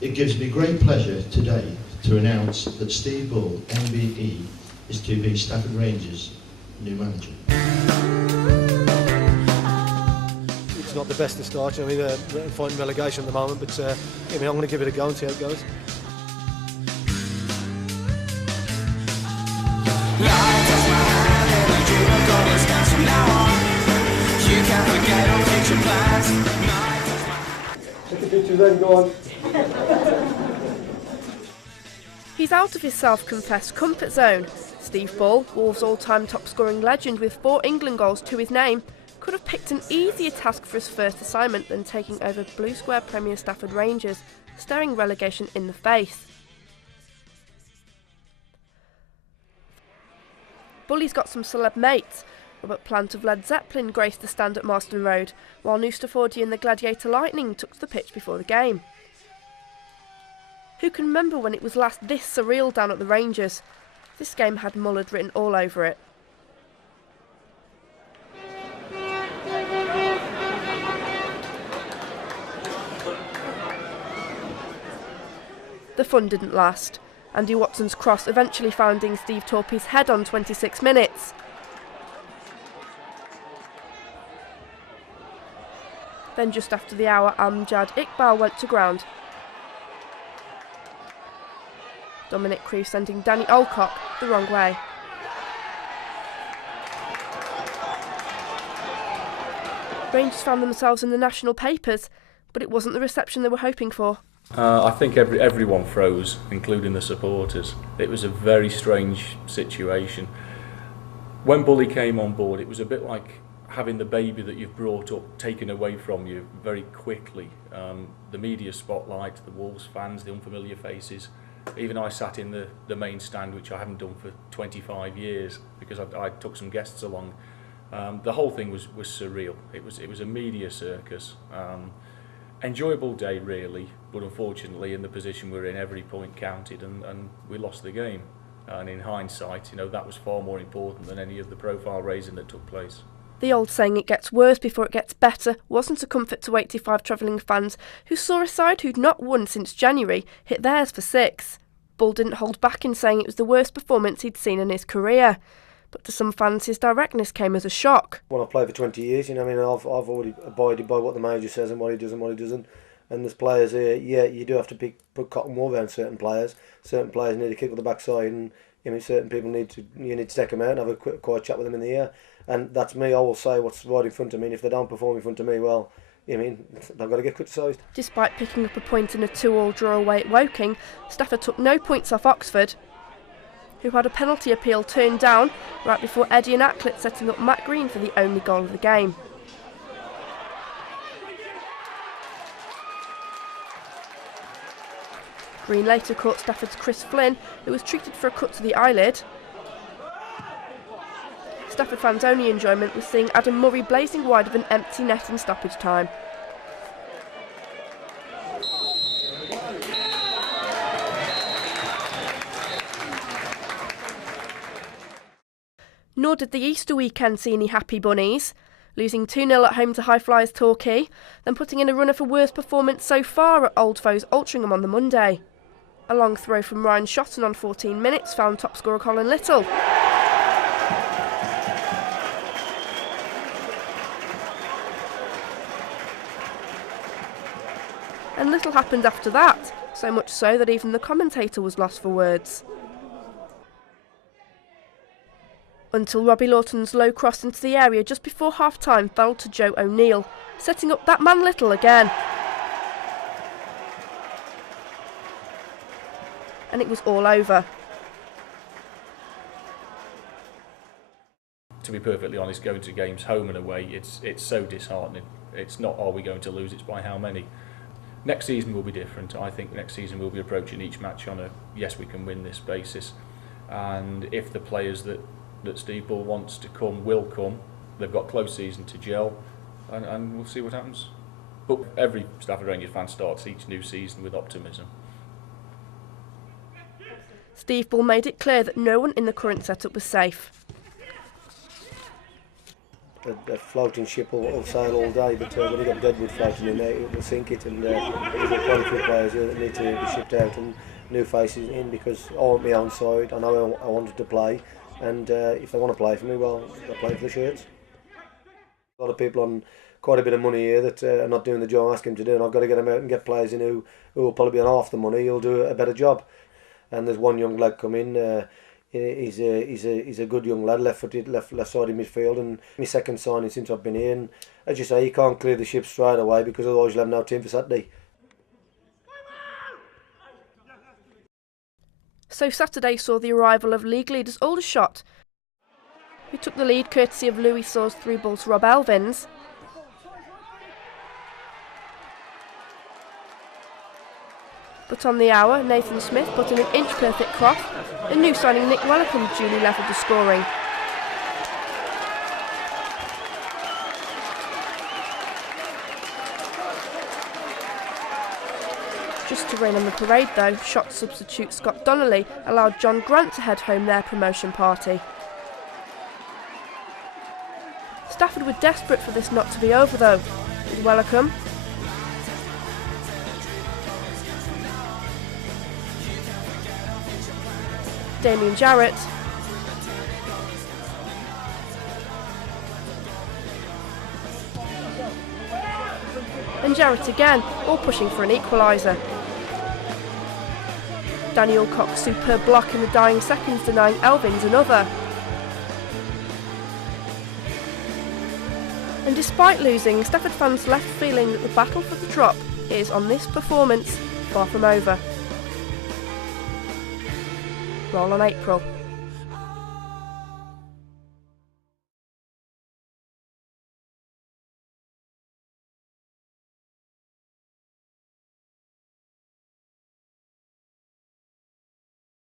It gives me great pleasure today to announce that Steve Bull MBE is to be Stafford Rangers' new manager. It's not the best to start, they're fighting relegation at the moment, but I'm going to give it a go and see how it goes. Take a picture then, go on. He's out of his self-confessed comfort zone. Steve Bull, Wolves' all-time top-scoring legend with 4 England goals to his name, could have picked an easier task for his first assignment than taking over Blue Square Premier Stafford Rangers, staring relegation in the face. Bully's got some celeb mates. Robert Plant of Led Zeppelin graced the stand at Marston Road, while New Staffordi and the Gladiator Lightning took to the pitch before the game. Who can remember when it was last this surreal down at the Rangers? This game had Mullard written all over it. The fun didn't last. Andy Watson's cross eventually finding Steve Torpey's head on 26 minutes. Then just after the hour, Amjad Iqbal went to ground. Dominic Creve sending Danny Alcock the wrong way. Rangers found themselves in the national papers, but it wasn't the reception they were hoping for. I think everyone froze, including the supporters. It was a very strange situation. When Bully came on board, it was a bit like having the baby that you've brought up taken away from you very quickly. The media spotlight, the Wolves fans, the unfamiliar faces. Even I sat in the main stand, which I haven't done for 25 years because I took some guests along. The whole thing was surreal. It was a media circus. Enjoyable day really, but unfortunately in the position we're in, every point counted and we lost the game. And in hindsight, that was far more important than any of the profile raising that took place. The old saying, it gets worse before it gets better, wasn't a comfort to 85 travelling fans who saw a side who'd not won since January hit theirs for 6. Bull didn't hold back in saying it was the worst performance he'd seen in his career. But to some fans, his directness came as a shock. Well, I've played for 20 years, I've already abided by what the manager says and what he does and what he doesn't. And there's players here, you do have to put cotton wool around certain players. Certain players need to kick up the backside, and certain people need to take them out and have a quiet chat with them in the ear. And that's me. I will say what's right in front of me. And if they don't perform in front of me, well, they've got to get criticised. Despite picking up a point in a 2-2 draw away at Woking, Stafford took no points off Oxford, who had a penalty appeal turned down right before Eddie and Acklet setting up Matt Green for the only goal of the game. Green later caught Stafford's Chris Flynn, who was treated for a cut to the eyelid. Stafford fans' only enjoyment was seeing Adam Murray blazing wide of an empty net in stoppage time. Nor did the Easter weekend see any happy bunnies, losing 2-0 at home to High Flyers Torquay, then putting in a runner for worst performance so far at old foes Altrincham on the Monday. A long throw from Ryan Shotton on 14 minutes found top scorer Colin Little. And little happened after that, so much so that even the commentator was lost for words. Until Robbie Lawton's low cross into the area just before half-time fell to Joe O'Neill, setting up that man Little again. And it was all over. To be perfectly honest, going to games home and away, it's so disheartening. It's not are we going to lose, it's by how many. Next season will be different. I think next season we'll be approaching each match on a yes we can win this basis. And if the players that Steve Bull wants to come will come, they've got close season to gel and we'll see what happens. But every Stafford Rangers fan starts each new season with optimism. Steve Bull made it clear that no one in the current setup was safe. a floating ship will sail all day, but when you've got deadwood floating in there, it will sink it, and there's quite a few players here that need to be shipped out and new faces in, because I want my own side. I know I wanted to play, and if they want to play for me, well, they'll play for the shirts. A lot of people on quite a bit of money here that are not doing the job I ask them to do, and I've got to get them out and get players in who will probably be on half the money, who'll do a better job. And there's one young lad come in. He's a good young lad, left-footed, left side in midfield, and my second signing since I've been here. And as you say, he can't clear the ship straight away, because otherwise you'll have no team for Saturday. So Saturday saw the arrival of league leaders Aldershot, who took the lead courtesy of Louis Saw's through ball to Rob Elvins. But on the hour, Nathan Smith put in an inch-perfect cross, and new signing Nick Wellicombe duly levelled the scoring. Just to rain on the parade though, shot substitute Scott Donnelly allowed John Grant to head home their promotion party. Stafford were desperate for this not to be over though, with Wellicombe, Damien Jarrett, and Jarrett again, all pushing for an equaliser. Daniel Cox's superb block in the dying seconds denying Elvins another. And despite losing, Stafford fans left feeling that the battle for the drop is, on this performance, far from over. Roll on April.